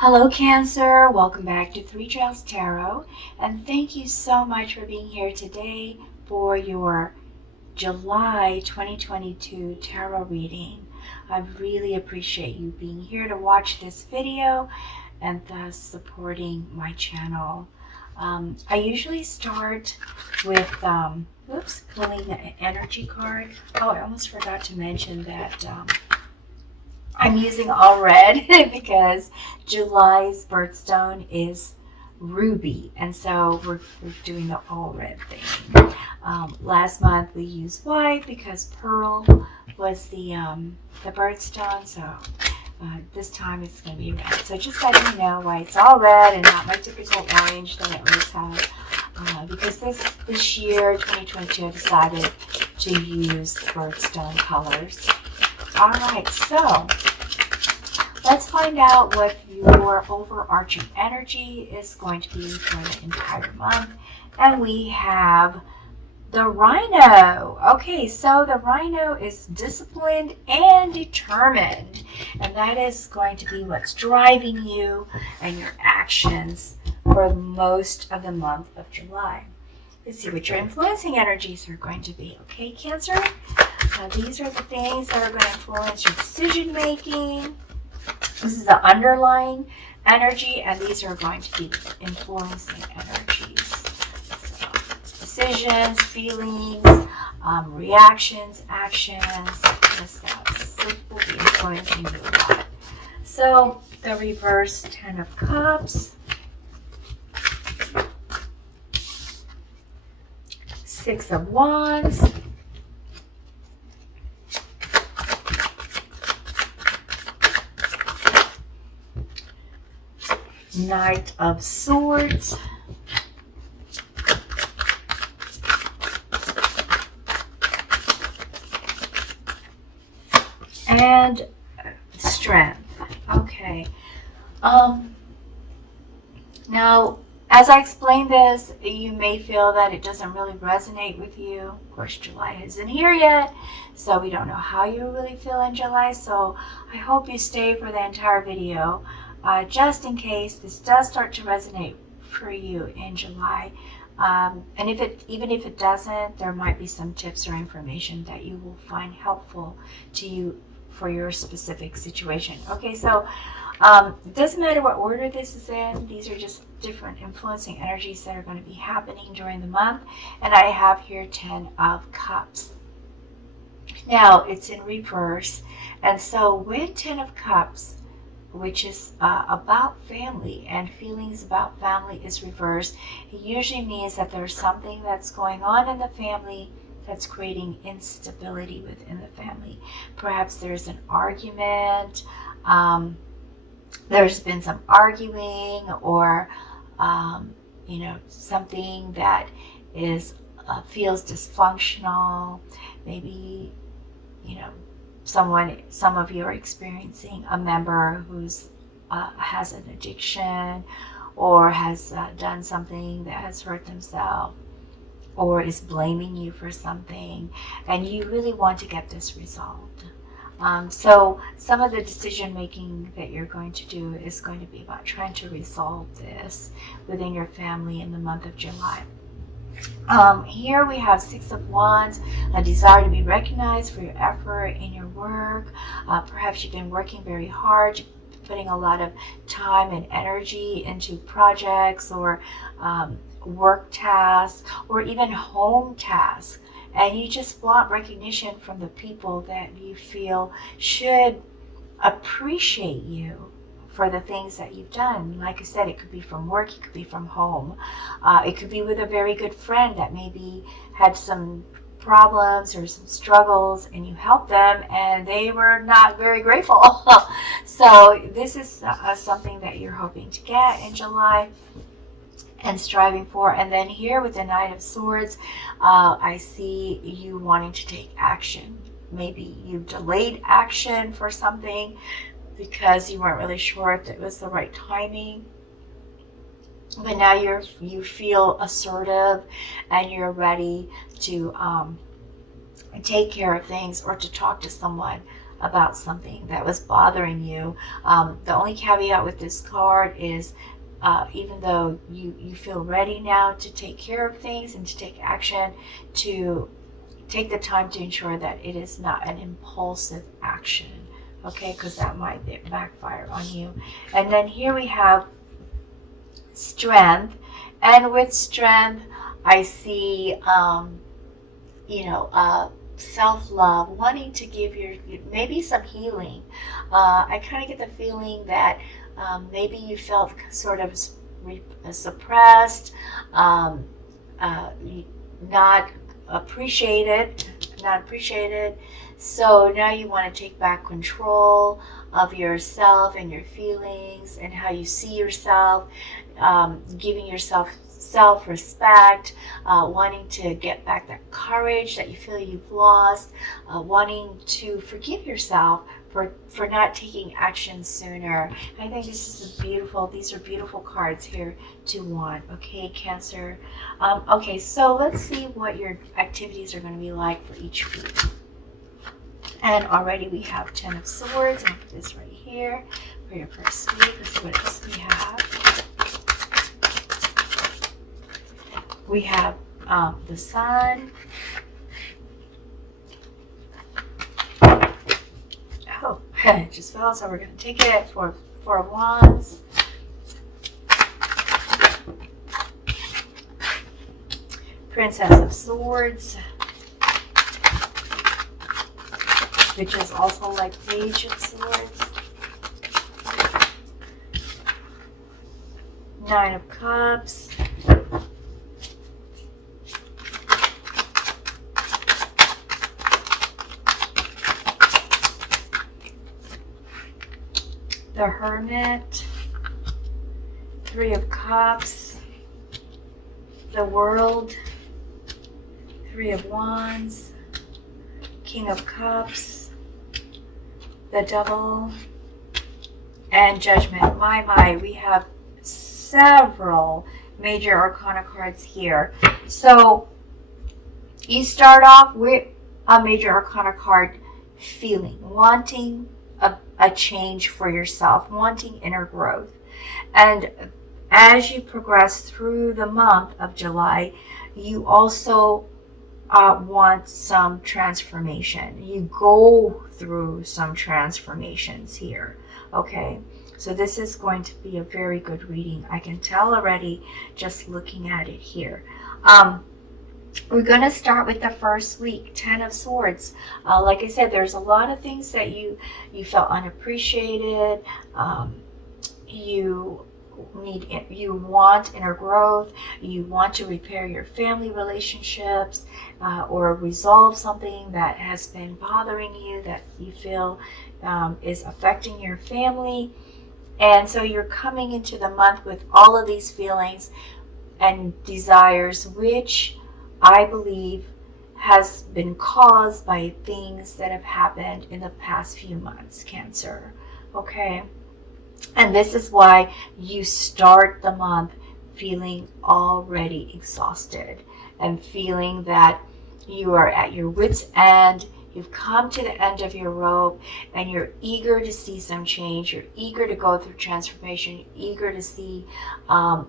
Hello Cancer, welcome back to Three Trails Tarot, and thank you so much for being here today for your July 2022 tarot reading. I really appreciate you being here to watch this video and thus supporting my channel. I usually start with pulling an energy card. Oh, I almost forgot to mention that I'm using all red because July's birthstone is ruby, and so we're doing the all red thing. Last month we used white because pearl was the birthstone, so this time it's going to be red. So just letting you know why it's all red and not my typical orange that I always have. Because this year, 2022, I decided to use birthstone colors. All right, so let's find out what your overarching energy is going to be for the entire month. And we have the Rhino. Okay, so the Rhino is disciplined and determined. And that is going to be what's driving you and your actions for most of the month of July. Let's see what your influencing energies are going to be. Okay, Cancer? These are the things that are going to influence your decision making. This is the underlying energy, and these are going to be influencing energies. So, decisions, feelings, reactions, actions, this stuff. So will be influencing you a lot. So the reverse 10 of Cups, 6 of Wands, Knight of Swords, and Strength. Okay. Now, as I explain this, you may feel that it doesn't really resonate with you. Of course, July isn't here yet, so we don't know how you really feel in July. So I hope you stay for the entire video. Just in case this does start to resonate for you in July. And even if it doesn't, there might be some tips or information that you will find helpful to you for your specific situation. Okay, so it doesn't matter what order this is in. These are just different influencing energies that are going to be happening during the month. And I have here 10 of Cups. Now, it's in reverse. And so when 10 of Cups, which is about family and feelings about family, is reversed, it usually means that there's something that's going on in the family that's creating instability within the family. Perhaps there's an argument, there's been some arguing, or something that is feels dysfunctional. Maybe some of you are experiencing a member who's has an addiction, or has done something that has hurt themselves, or is blaming you for something, and you really want to get this resolved. So some of the decision making that you're going to do is going to be about trying to resolve this within your family in the month of July. Here we have 6 of Wands, a desire to be recognized for your effort in your work. Perhaps you've been working very hard, putting a lot of time and energy into projects or work tasks, or even home tasks, and you just want recognition from the people that you feel should appreciate you for the things that you've done. Like I said, it could be from work, it could be from home, it could be with a very good friend that maybe had some problems or some struggles, and you helped them and they were not very grateful. So this is something that you're hoping to get in July and striving for. And then here with the Knight of Swords, I see you wanting to take action. Maybe you've delayed action for something because you weren't really sure if it was the right timing, but now you feel assertive and you're ready to take care of things, or to talk to someone about something that was bothering you. The only caveat with this card is even though you feel ready now to take care of things and to take action, to take the time to ensure that it is not an impulsive action, okay, because that might backfire on you. And then here we have strength, and with strength I see self-love, wanting to give maybe some healing. I kind of get the feeling that maybe you felt sort of suppressed, not appreciated. So now you want to take back control of yourself and your feelings and how you see yourself, giving yourself self-respect, wanting to get back that courage that you feel you've lost, wanting to forgive yourself for not taking action sooner. I think these are beautiful cards here to want, okay, Cancer? Okay, so let's see what your activities are going to be like for each week. And already we have 10 of Swords. I'll put this right here for your first week. Let's see what else we have. We have the Sun. Oh, it just fell, so we're going to take it for Four of Wands. Princess of Swords, which is also like Page of Swords. Nine of Cups. The Hermit, Three of Cups, the World, Three of Wands, King of Cups, the Devil, and Judgment. My, we have several major arcana cards here. So you start off with a major arcana card feeling, wanting a change for yourself, wanting inner growth. And as you progress through the month of July, you also want some transformation. You go through some transformations here, okay? So this is going to be a very good reading. I can tell already just looking at it here. We're going to start with the first week, 10 of Swords. Like I said, there's a lot of things that you felt unappreciated. You want inner growth. You want to repair your family relationships or resolve something that has been bothering you, that you feel is affecting your family. And so you're coming into the month with all of these feelings and desires, which I believe has been caused by things that have happened in the past few months, Cancer. Okay? And this is why you start the month feeling already exhausted and feeling that you are at your wit's end. You've come to the end of your rope and you're eager to see some change. You're eager to go through transformation. You're eager to see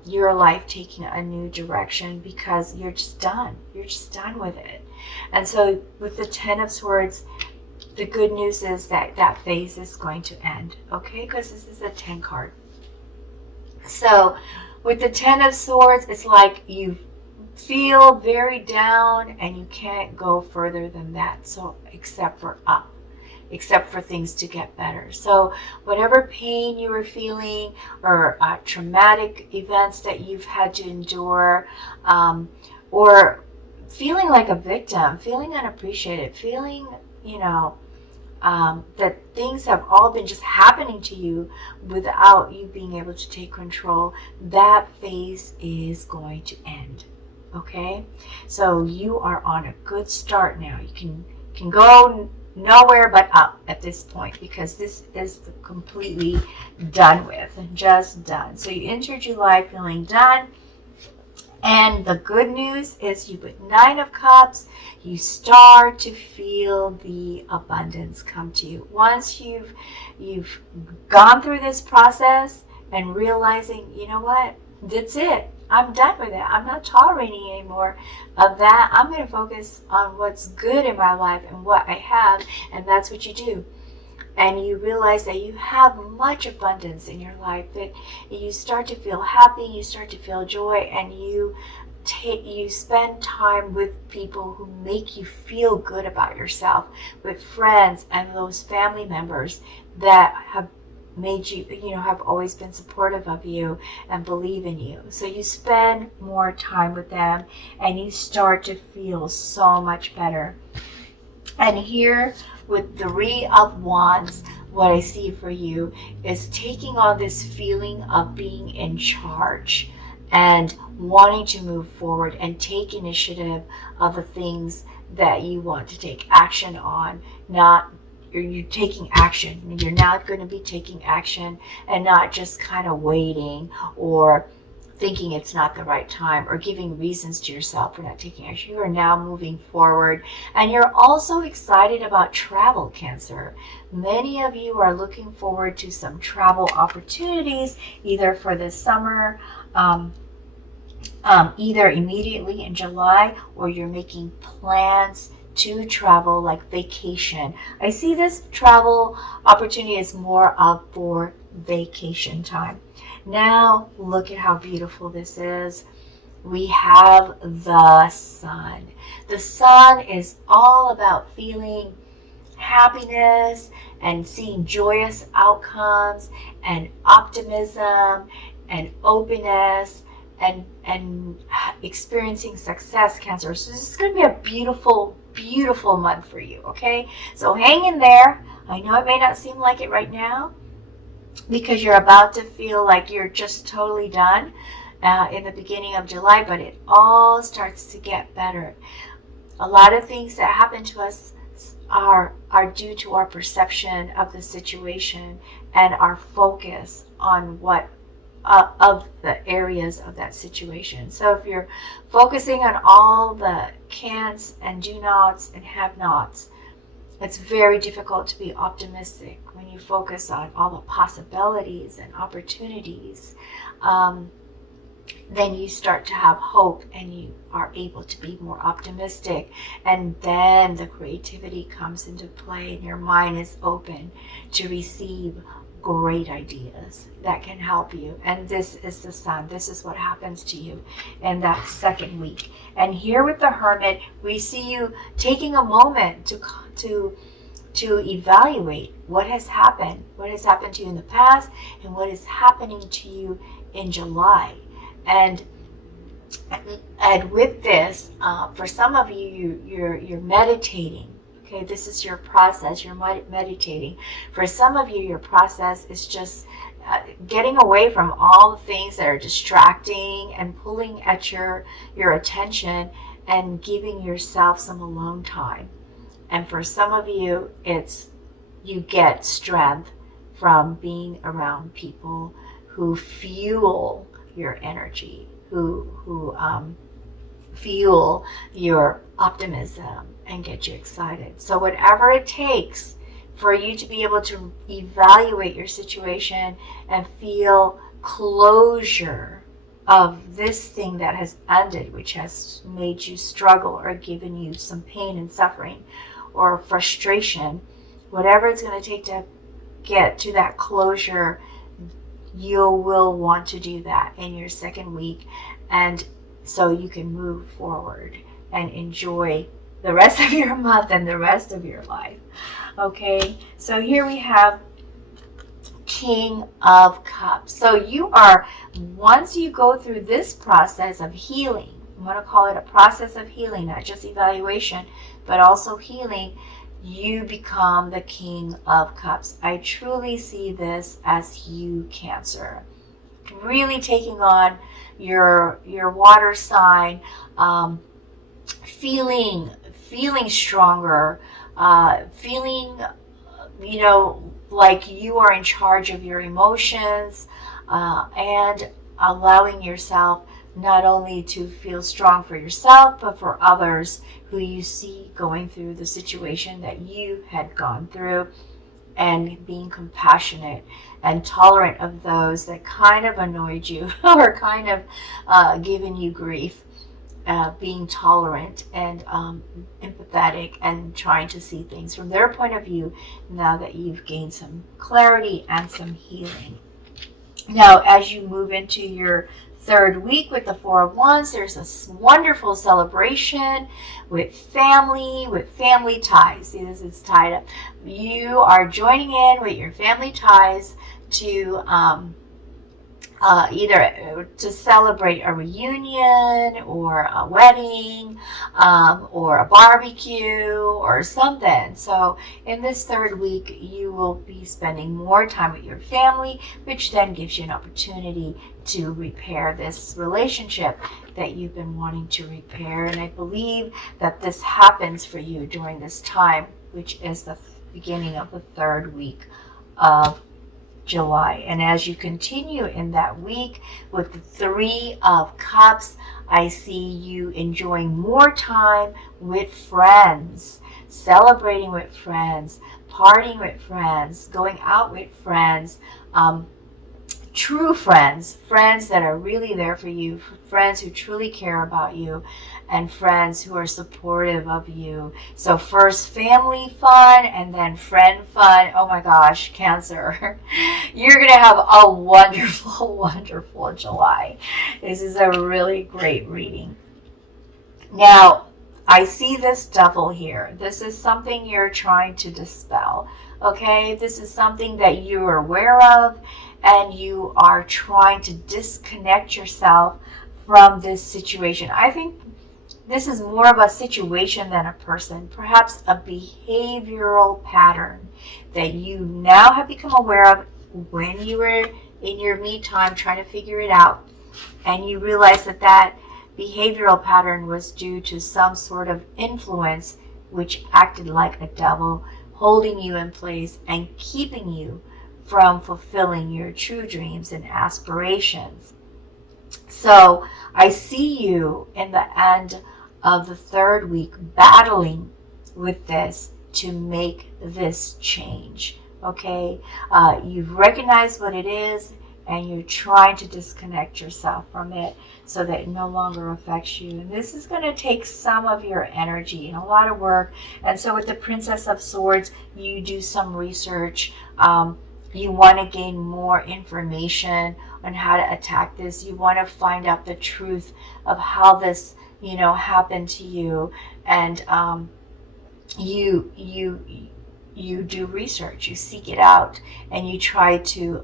your life taking a new direction because you're just done. You're just done with it. And so with the 10 of Swords, the good news is that that phase is going to end, okay? Because this is a 10 card. So with the 10 of Swords, it's like you feel very down and you can't go further than that. So except for up, except for things to get better. So whatever pain you were feeling or traumatic events that you've had to endure, or feeling like a victim, feeling unappreciated, feeling, that things have all been just happening to you without you being able to take control, that phase is going to end. Okay, so you are on a good start now. You can go nowhere but up at this point because this is completely done with, just done. So you enter July feeling done, And the good news is you with 9 of Cups, you start to feel the abundance come to you. Once you've gone through this process and realizing, you know what, that's it. I'm done with it. I'm not tolerating any more of that. I'm going to focus on what's good in my life and what I have, and that's what you do. And you realize that you have much abundance in your life, that you start to feel happy, you start to feel joy, and you spend time with people who make you feel good about yourself, with friends and those family members that have made you, have always been supportive of you and believe in you. So you spend more time with them and you start to feel so much better. And here with the 3 of Wands, what I see for you is taking on this feeling of being in charge and wanting to move forward and take initiative of the things that you want to take action on. You're taking action. You're not going to be taking action and not just kind of waiting or thinking it's not the right time or giving reasons to yourself for not taking action. You are now moving forward, and you're also excited about travel, Cancer. Many of you are looking forward to some travel opportunities, either for this summer, either immediately in July, or you're making plans to travel, like vacation. I see this travel opportunity as more of for vacation time. Now, look at how beautiful this is. We have the sun. The sun is all about feeling happiness and seeing joyous outcomes and optimism and openness and experiencing success, Cancer. So this is going to be a beautiful, beautiful month for you, okay? So hang in there. I know it may not seem like it right now, because you're about to feel like you're just totally done in the beginning of July, but it all starts to get better. A lot of things that happen to us are due to our perception of the situation and our focus on what of the areas of that situation. So if you're focusing on all the can'ts and do nots and have nots, it's very difficult to be optimistic when you focus on all the possibilities and opportunities. Then you start to have hope and you are able to be more optimistic. And then the creativity comes into play and your mind is open to receive great ideas that can help you. And this is the sun. This is what happens to you in that second week. And here with the Hermit, we see you taking a moment to evaluate what has happened to you in the past and what is happening to you in July. And with this, for some of you, you're meditating. Okay, this is your process. You're meditating. For some of you, your process is just getting away from all the things that are distracting and pulling at your attention and giving yourself some alone time. And for some of you, you get strength from being around people who fuel your energy, who fuel your optimism and get you excited. So whatever it takes for you to be able to evaluate your situation and feel closure of this thing that has ended, which has made you struggle or given you some pain and suffering or frustration, whatever it's going to take to get to that closure, you will want to do that in your second week, and so you can move forward and enjoy the rest of your month and the rest of your life. Okay, so here we have King of Cups. So once you go through this process of healing, I'm going to call it a process of healing, not just evaluation, but also healing, you become the King of Cups. I truly see this as you, Cancer. Really taking on your water sign, feeling stronger, feeling, like you are in charge of your emotions, and allowing yourself not only to feel strong for yourself, but for others who you see going through the situation that you had gone through, and being compassionate and tolerant of those that kind of annoyed you or kind of given you grief. Being tolerant and empathetic and trying to see things from their point of view now that you've gained some clarity and some healing. Now, as you move into your third week with the Four of Wands, there's a wonderful celebration with family ties. See, this is tied up. You are joining in with your family ties to either to celebrate a reunion or a wedding or a barbecue or something. So in this third week, you will be spending more time with your family, which then gives you an opportunity to repair this relationship that you've been wanting to repair. And I believe that this happens for you during this time, which is the beginning of the third week of July. And as you continue in that week with the Three of Cups, I see you enjoying more time with friends, celebrating with friends, partying with friends, going out with friends, true friends, friends that are really there for you, friends who truly care about you, and friends who are supportive of you. So first family fun and then friend fun. Oh my gosh, Cancer. You're going to have a wonderful, wonderful July. This is a really great reading. Now, I see this devil here. This is something you're trying to dispel. Okay, this is something that you are aware of, and you are trying to disconnect yourself from this situation. I think this is more of a situation than a person, perhaps a behavioral pattern that you now have become aware of when you were in your me time trying to figure it out, and you realize that that behavioral pattern was due to some sort of influence which acted like a devil, holding you in place and keeping you from fulfilling your true dreams and aspirations. So I see you in the end of the third week battling with this to make this change. Okay, you've recognized what it is, and you're trying to disconnect yourself from it so that it no longer affects you. And this is going to take some of your energy and a lot of work. And so with the Princess of Swords, you do some research. You want to gain more information on how to attack this. You want to find out the truth of how this, happened to you. And you do research. You seek it out, and you try to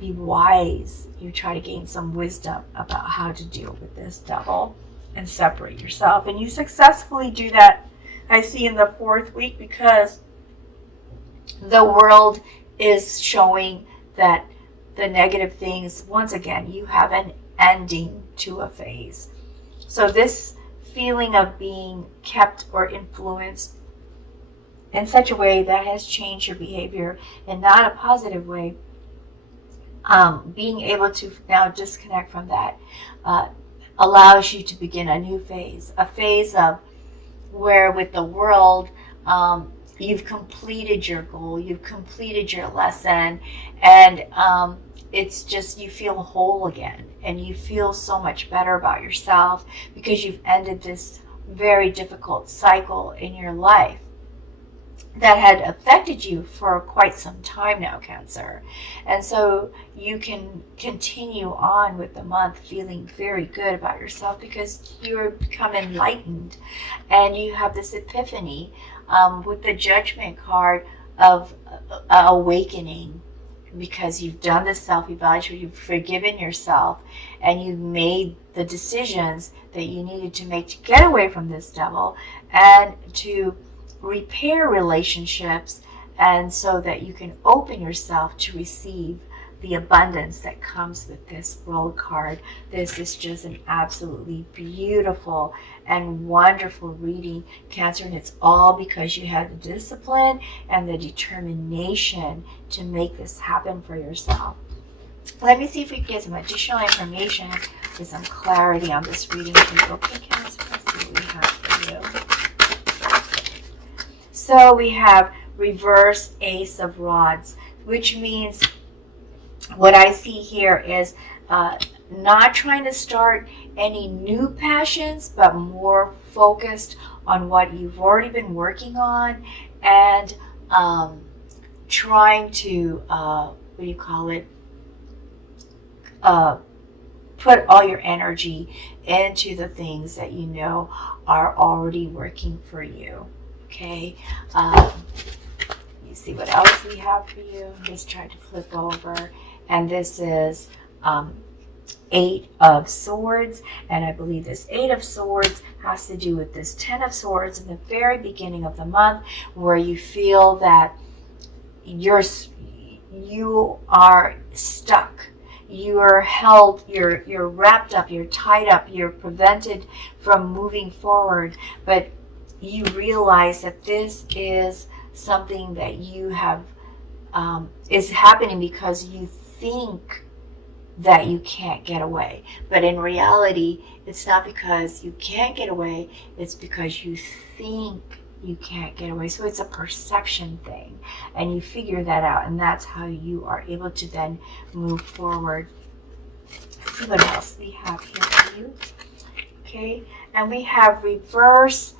be wise. You try to gain some wisdom about how to deal with this devil and separate yourself. And you successfully do that, I see, in the fourth week, because the world is showing that the negative things, once again, you have an ending to a phase. So this feeling of being kept or influenced in such a way that has changed your behavior in not a positive way, being able to now disconnect from that allows you to begin a new phase, a phase of where with the world, you've completed your goal, you've completed your lesson, and it's just you feel whole again, and you feel so much better about yourself because you've ended this very difficult cycle in your life that had affected you for quite some time now, Cancer. And so you can continue on with the month feeling very good about yourself because you're become enlightened, and you have this epiphany with the Judgment card of awakening, because you've done the self-evaluation, you've forgiven yourself, and you've made the decisions that you needed to make to get away from this devil and to repair relationships, and so that you can open yourself to receive the abundance that comes with this World card. This is just an absolutely beautiful and wonderful reading, Cancer, and it's all because you had the discipline and the determination to make this happen for yourself. Let me see if we can get some additional information get some clarity on this reading for you. Okay, Cancer, let's see what we have for you. So we have reverse Ace of Rods, which means what I see here is not trying to start any new passions, but more focused on what you've already been working on, and trying to, what do you call it, put all your energy into the things that you know are already working for you. Okay, you see what else we have for you. Just try to flip over, and this is Eight of Swords, and I believe this Eight of Swords has to do with this Ten of Swords in the very beginning of the month, where you feel that you are stuck, you are held, you're wrapped up, you're tied up, you're prevented from moving forward, but you realize that this is something that you have is happening because you think that you can't get away. But in reality, it's not because you can't get away, it's because you think you can't get away. So it's a perception thing, and you figure that out, and that's how you are able to then move forward. Let's see what else we have here for you. Okay, and we have reverse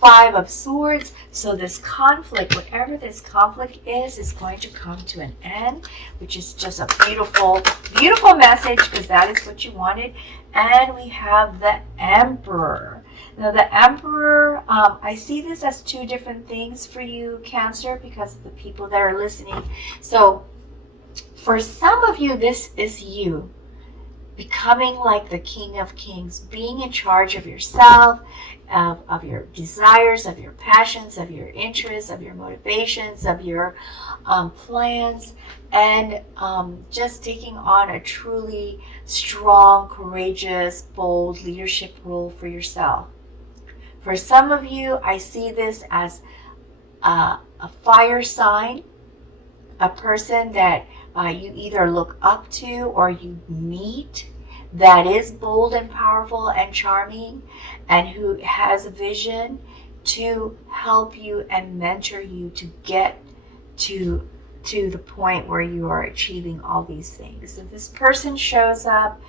Five of Swords. So this conflict, whatever this conflict is going to come to an end, which is just a beautiful, beautiful message, because that is what you wanted. And we have the Emperor. Now the Emperor, I see this as two different things for you, Cancer, because of the people that are listening. So for some of you, this is you becoming like the King of Kings, being in charge of yourself, of your desires, of your passions, of your interests, of your motivations, of your plans, and just taking on a truly strong, courageous, bold leadership role for yourself. For some of you, I see this as a fire sign, a person that you either look up to or you meet that is bold and powerful and charming, and who has a vision to help you and mentor you to get to the point where you are achieving all these things. So this person shows up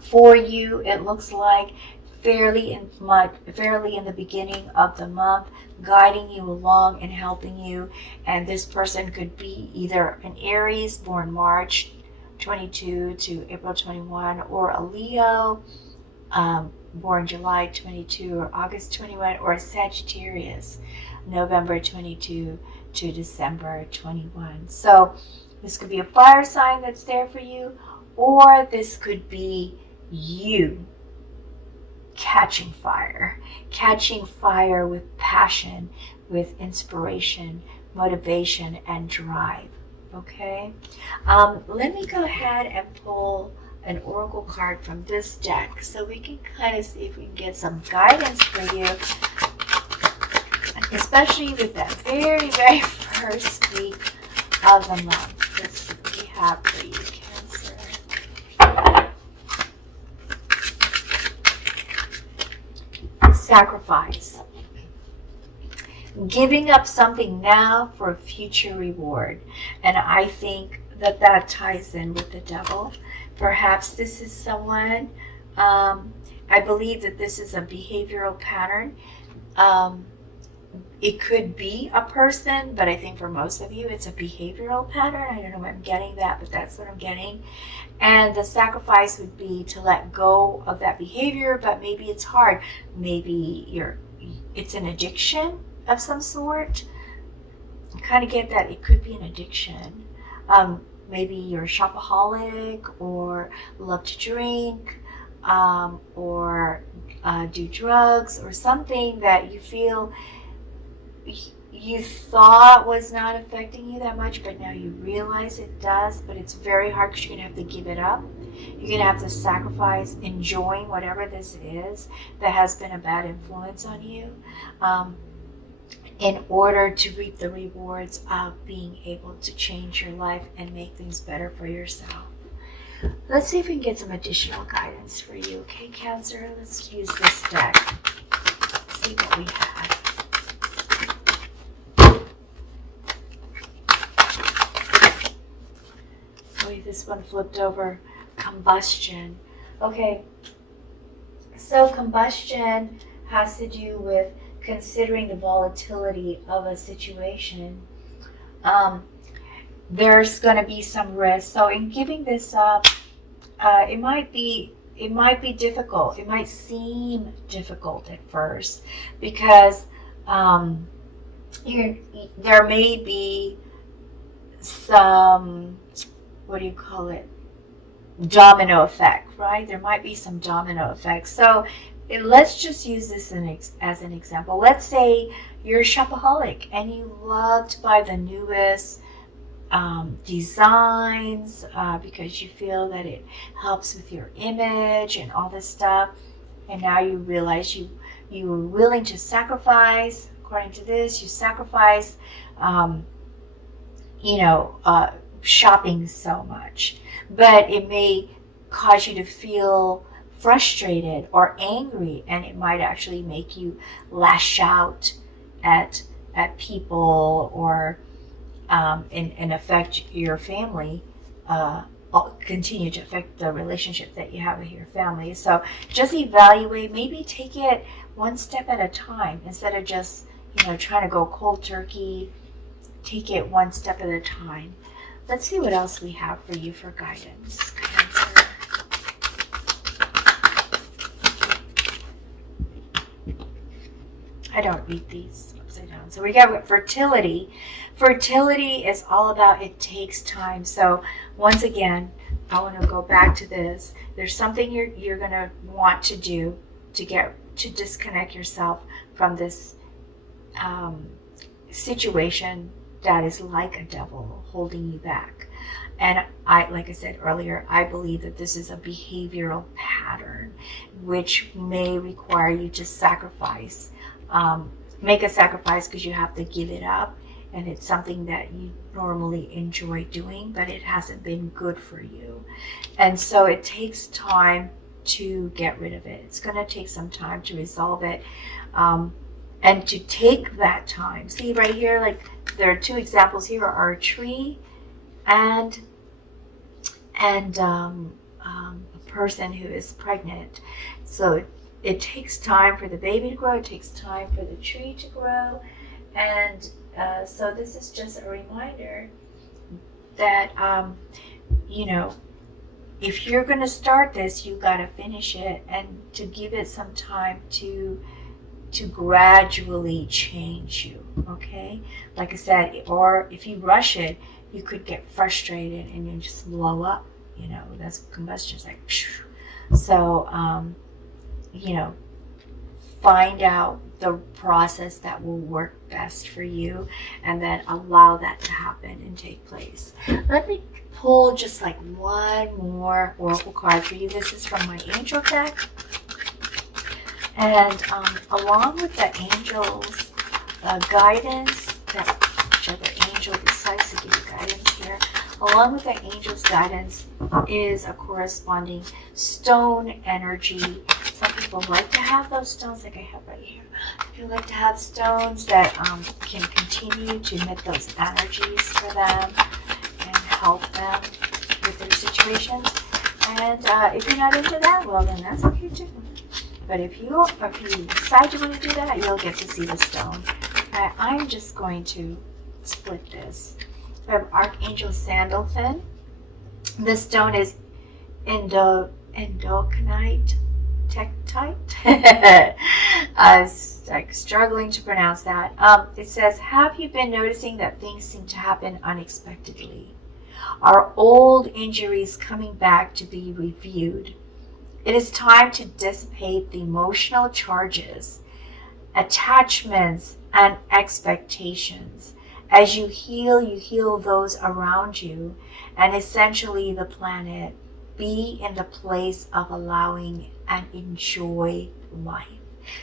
for you, it looks like, fairly in the beginning of the month, guiding you along and helping you. And this person could be either an Aries born March 22 to April 21, or a Leo born July 22 or August 21, or a Sagittarius November 22 to December 21. So this could be a fire sign that's there for you, or this could be you catching fire with passion, with inspiration, motivation, and drive. Okay, let me go ahead and pull an oracle card from this deck so we can kind of see if we can get some guidance for you, especially with that very, very first week of the month. Let's see what we have for you, Cancer. Sacrifice. Giving up something now for a future reward. And I think that that ties in with the Devil. Perhaps this is someone, I believe that this is a behavioral pattern. It could be a person, but I think for most of you it's a behavioral pattern. I don't know why I'm getting that, but that's what I'm getting. And the sacrifice would be to let go of that behavior, but maybe it's hard. Maybe it's an addiction of some sort. I kind of get that it could be an addiction. Maybe you're a shopaholic, or love to drink, or do drugs, or something that you feel you thought was not affecting you that much, but now you realize it does. But it's very hard because you're going to have to give it up. You're going to have to sacrifice enjoying whatever this is that has been a bad influence on you, in order to reap the rewards of being able to change your life and make things better for yourself. Let's see if we can get some additional guidance for you. Okay, Cancer, let's use this deck. See what we have. Oh, this one flipped over. Combustion. Okay, so combustion has to do with considering the volatility of a situation. There's going to be some risk. So in giving this up, it might be difficult. It might seem difficult at first because there may be some, what do you call it, domino effect, right? There might be some domino effect. So let's just use this as an example. Let's say you're a shopaholic and you love to buy the newest designs because you feel that it helps with your image and all this stuff. And now you realize you were willing to sacrifice, according to this, you sacrifice, shopping so much. But it may cause you to feel frustrated or angry, and it might actually make you lash out at people or and affect your family, continue to affect the relationship that you have with your family. So just evaluate, maybe take it one step at a time instead of just trying to go cold turkey. Take it one step at a time. Let's see what else we have for you for guidance, Cancer. I don't read these upside down. So we got fertility. Fertility is all about it takes time. So once again, I want to go back to this. There's something you're going to want to do to disconnect yourself from this situation that is like a devil holding you back. And like I said earlier, I believe that this is a behavioral pattern which may require you to sacrifice. Make a sacrifice because you have to give it up, and it's something that you normally enjoy doing, but it hasn't been good for you. And so it takes time to get rid of it. It's going to take some time to resolve it. And to take that time. See right here, like there are two examples here, are a tree and a person who is pregnant. So it takes time for the baby to grow. It takes time for the tree to grow. And so this is just a reminder that, if you're going to start this, you got to finish it, and to give it some time to gradually change you, okay? Like I said, or if you rush it, you could get frustrated and you just blow up, that's what combustion is like. So, find out the process that will work best for you, and then allow that to happen and take place. Let me pull just like one more oracle card for you. This is from my angel deck. And along with the angels' guidance, whichever angel decides to give you guidance here, along with the angels' guidance is a corresponding stone energy. Some people like to have those stones, like I have right here. People like to have stones that can continue to emit those energies for them and help them with their situations. And if you're not into that, well, then that's okay too. But if you decide you want to do that, you'll get to see the stone. I'm just going to split this. We have Archangel Sandalphon. The stone is endocannite tektite. I was struggling to pronounce that. It says, have you been noticing that things seem to happen unexpectedly? Are old injuries coming back to be reviewed? It is time to dissipate the emotional charges, attachments, and expectations. As you heal those around you, and essentially the planet. Be in the place of allowing and enjoy life.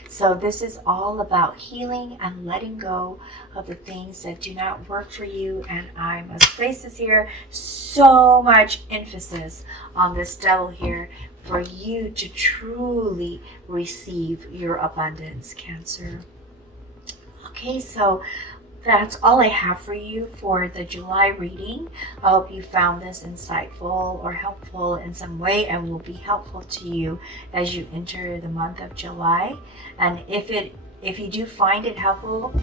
So this is all about healing and letting go of the things that do not work for you. And I must place this here, so much emphasis on this devil here for you to truly receive your abundance, Cancer. Okay, so that's all I have for you for the July reading. I hope you found this insightful or helpful in some way and will be helpful to you as you enter the month of July. And if you do find it helpful,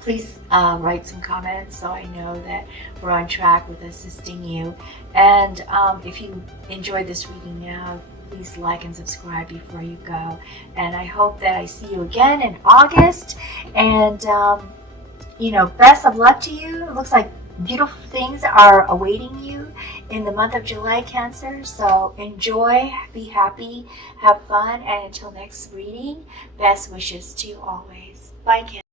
please write some comments so I know that we're on track with assisting you. And if you enjoyed this reading now, please like and subscribe before you go. And I hope that I see you again in August. And, best of luck to you. It looks like beautiful things are awaiting you in the month of July, Cancer. So enjoy, be happy, have fun. And until next reading, best wishes to you always. Bye, Cancer.